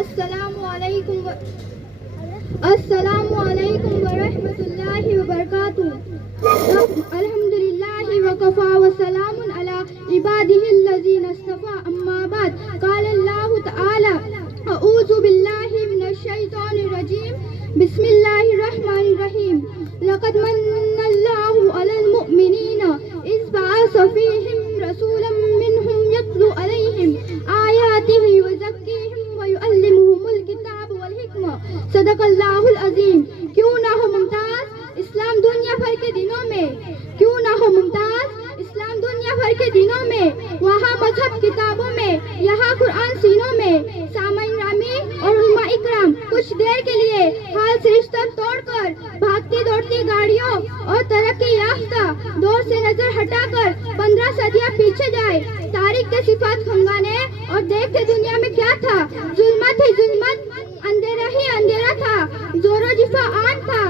السلام علیکم ورحمۃ اللہ وبرکاتہ. الحمدللہ وکفی وسلام علی عبادہ الذین اصطفی. اما بعد قال اللہ تعالی اعوذ باللہ من الشیطان الرجیم بسم اللہ الرحمن الرحیم. لقد من اللہ علی المؤمنین اذ بعث فیہم رسولا منہم یتلو علیہم آیاتہ ویزکیہم ویعلمہم الکتاب والحکمہ. صدق اللہ العظیم. کیوں نہ ہو ممتاز اسلام دنیا بھر کے دنوں میں، کیوں نہ ہو ممتاز اسلام دنیا بھر کے دنوں میں، وہاں مذہب کتابوں میں، یہاں قرآن سینوں میں. سامعین رامی اور علماء اکرام، کچھ دیر کے لیے حال سے رشتہ توڑ کر بھاگتی دوڑتی گاڑیوں اور ترقی یافتہ دور سے نظر ہٹا کر 15 صدیاں پیچھے جائے. تاریخ کے صفات کھنگانے اور دیکھتے دنیا میں کیا تھا. ظلمت ہی ظلمت، اندھیرا ہی اندھیرا تھا، زور و جفا عام تھا،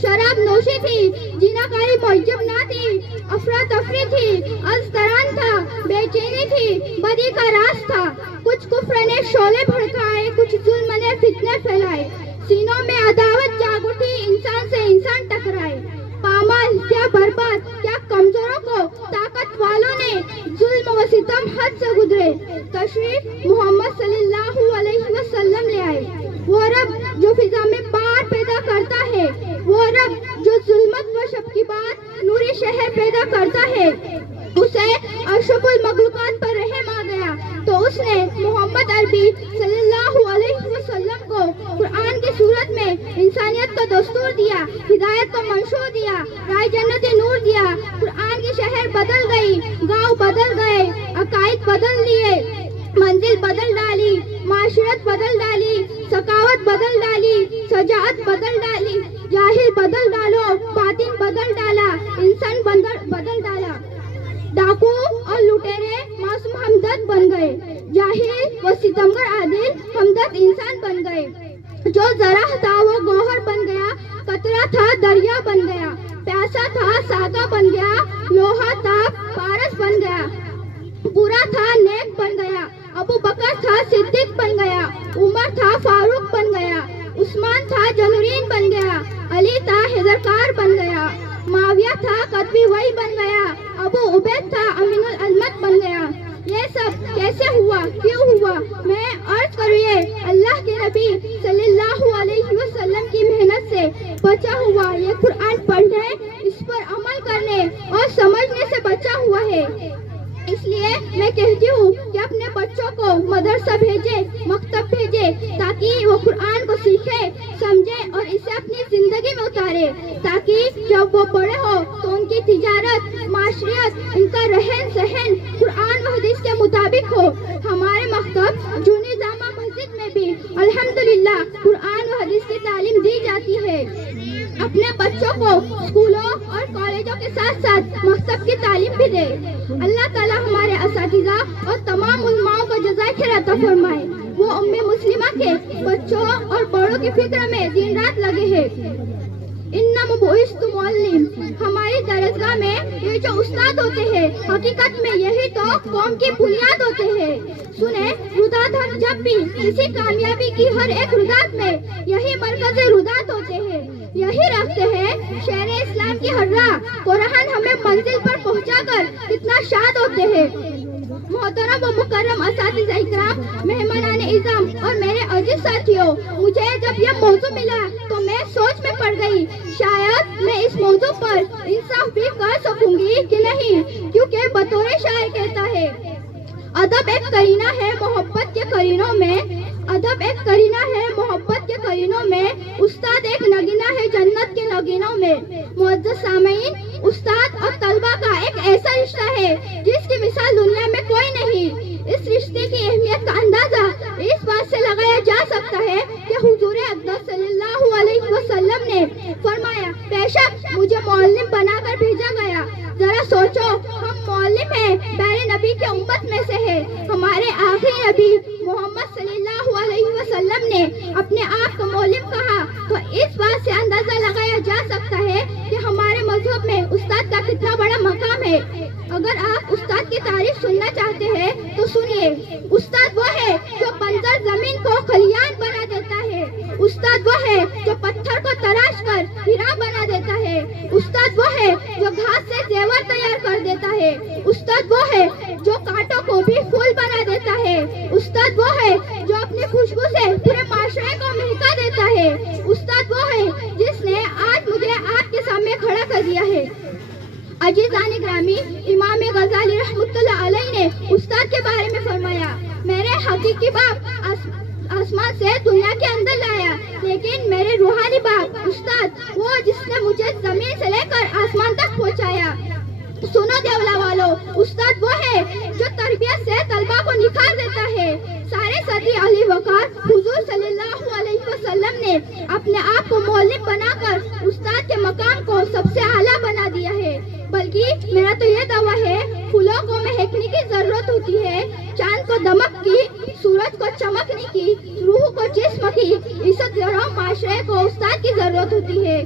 شراب نوشی تھی، جناکاری معجب نہ تھی، افراتفری تھی، ازتران تھا، بے چینی تھی، بدی کا راز تھا. کچھ کفر نے شعلے بھڑکائے، کچھ ظلم نے فتنے پھیلائے. سینوں میں عداوت جاگ اٹھی، انسان سے انسان ٹکرائے. پامال کیا برباد، کیا کمزوروں کو طاقت والوں نے ظلم و ستم حد سے گزرے. تشریف محمد صلی اللہ علیہ وسلم لے آئے. وہ رب جو فضا میں پار پیدا کرتا ہے، وہ رب جو ظلمت و شب کی بعد نوری شہر پیدا کرتا ہے، اسے اشرف المخلوقات پر رحم آ گیا تو اس نے محمد عربی صلی اللہ علیہ وسلم کو قرآن کی صورت میں انسانیت کا دستور دیا، ہدایت کا منشور دیا، راہ جنتی نور دیا. قرآن کی شہر بدل گئی، گاؤں بدل گئے، عقائد بدل لیے، منزل بدل ڈالی، معاشرت بدل ڈالی، سخاوت بدل ڈالی، شجاعت بدل ڈالی. جاہل بدل ڈالو، باطن بدل ڈالا، انسان بدل ڈالا. ڈاکو اور لٹیرے معصوم ہمدرد بن گئے، جاہل و ستمگر عادل ہمدرد انسان بن گئے. جو ذرا تھا وہ گوہر بن گیا، قطرہ تھا دریا بن گیا، پیاسا تھا ساغا بن گیا، لوہا تھا پارس بن گیا، برا تھا نیک بن گیا. ابو بکر تھا صدیق بن گیا، عمر تھا فاروق بن گیا، عثمان تھا جنورین بن گیا، علی تھا حیدرکار بن گیا، معاویہ تھا قطبی وحی بن گیا، ابو عبید تھا امین العلمت بن گیا. یہ سب کیسے ہوا، کیوں ہوا؟ میں عرض کریے اللہ کے نبی صلی اللہ علیہ وسلم کی محنت سے بچا ہوا. یہ قرآن پڑھنے، اس پر عمل کرنے اور سمجھنے سے بچا ہوا ہے. اس لیے میں کہتی ہوں کہ اپنے بچوں کو مدرسہ بھیجے، مکتب بھیجے، تاکہ وہ قرآن کو سیکھے، سمجھے اور اسے اپنی زندگی میں اتارے، تاکہ جب وہ بڑے ہو تو ان کی تجارت، معاشرت، ان کا رہن سہن قرآن و حدیث کے مطابق ہو. ہمارے مکتب جونی جامع مسجد میں بھی الحمدللہ قرآن و حدیث کی تعلیم دی جاتی ہے. اپنے بچوں کو اسکولوں اور کالجوں کے ساتھ ساتھ مکتب کی تعلیم بھی دے. اللہ تعالیٰ ہمارے اساتذہ اور تمام علماؤں کو جزائے خیر عطا فرمائے. وہ ام مسلمہ کے بچوں اور بڑوں کی فکر میں دن رات لگے ہیں. انما بعثت معلم، ہماری درسگاہ میں یہ جو استاد ہوتے ہیں حقیقت میں یہی تو قوم کی بنیاد ہوتے ہیں. سنیں، رودات ہم جب بھی کسی کامیابی کی ہر ایک رودات میں یہی مرکز رودات ہوتے ہیں، یہی رکھتے ہیں شہر اسلام کی ہر راہ. قرآن ہمیں منزل پر پہنچا کر کتنا شاد ہوتے ہیں. محترم و مکرم اساتذہ اکرام، مہمانان اعظام اور میرے عزیز ساتھیوں، مجھے جب یہ موضوع ملا تو میں سوچ میں پڑ گئی شاید میں اس موضوع پر انصاف بھی کر سکوں گی کہ نہیں، کیونکہ بطور شاعر کہتا ہے ادب ایک کرینہ ہے محبت کے کرینوں میں، ادب ایک کرینہ ہے محبت کے کرینوں میں، استاد ایک نگینہ ہے جنت کے نگینوں میں. معزز سامعین، استاد اور طلبہ کا ایک ایسا رشتہ ہے جس کی مثال دنیا میں کوئی نہیں. اس رشتے کی اہمیت کا اندازہ اس بات سے لگایا جا سکتا ہے کہ حضور اقدس صلی اللہ علیہ وسلم نے فرمایا بیشک مجھے معلم بنا کر بھیجا گیا. ذرا سوچو، ہم معلم ہیں، پیارے نبی کے امت میں سے ہے. ہمارے آخری نبی محمد صلی اللہ علیہ وسلم نے اپنے آپ کو معلم کہا تو اس بات سے اندازہ لگایا جا سکتا ہے کہ ہمارے مذہب میں استاد کا کتنا بڑا مقام ہے. اگر آپ استاد کی تعریف سننا چاہتے ہیں تو سنیے. استاد وہ ہے جو بنجر زمین کو خلیان استاد وہ ہے جو پتھر کو تراش کر ہیرا بنا دیتا ہے، استاد وہ ہے جو گھاس سے زیور تیار کر دیتا ہے، استاد وہ ہے جو کانٹوں کو بھی پھول بنا دیتا ہے، استاد وہ ہے جو اپنی خوشبو سے پورے معاشرے کو مہکا دیتا ہے، استاد وہ ہے جس نے آج مجھے آپ کے سامنے کھڑا کر دیا ہے۔ عزیزان گرامی، امام غزالی رحمۃ اللہ علیہ نے استاد کے بارے میں فرمایا، میرے حقیقی باپ آسمان سے دنیا کے اندر لایا، لیکن میرے روحانی باپ استاد وہ جس نے مجھے زمین سے لے کر آسمان تک پہنچایا۔ سنو دیولا والو، استاد وہ ہے جو تربیت سے طلبہ کو نکھار دیتا ہے۔ سارے صدی علی وقار حضور صلی اللہ علیہ وسلم نے اپنے آپ کو معلم بنا کر استاد کے مقام کو سب سے اعلیٰ بنا دیا ہے، بلکہ میرا تو یہ دعویٰ ہے، پھولوں کو مہکنے کی ضرورت ہوتی ہے، چاند کو دمک کی، سورج کو چمکنے کی، روح کو جسم کی، اس طرح معاشرے کو استاد کی ضرورت ہوتی ہے۔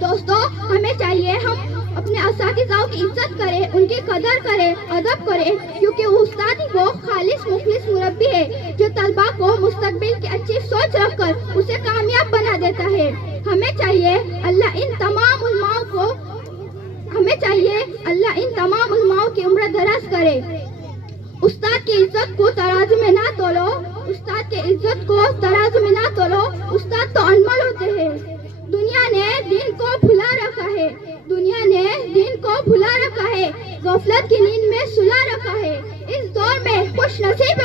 دوستو، ہمیں چاہیے ہم اپنے اساتذہ کی عزت کریں، ان کی قدر کریں، ادب کریں، کیونکہ استاد ہی وہ خالص مخلص مربی ہے جو طلبہ کو مستقبل کی اچھی سوچ رکھ کر اسے کامیاب بنا دیتا ہے۔ ہمیں چاہیے اللہ ان تمام علماؤں کی عمر دراز کرے۔ استاد کی عزت کو ترازو میں نہ تولو، استاد کی عزت کو ترازو میں نہ تولو، استاد تو انمول ہوتے ہیں۔ دنیا نے دین کو بھلا رکھا ہے، دنیا نے دین کو بھلا رکھا ہے، غفلت کی نیند میں سلا رکھا ہے۔ اس دور میں خوش نصیب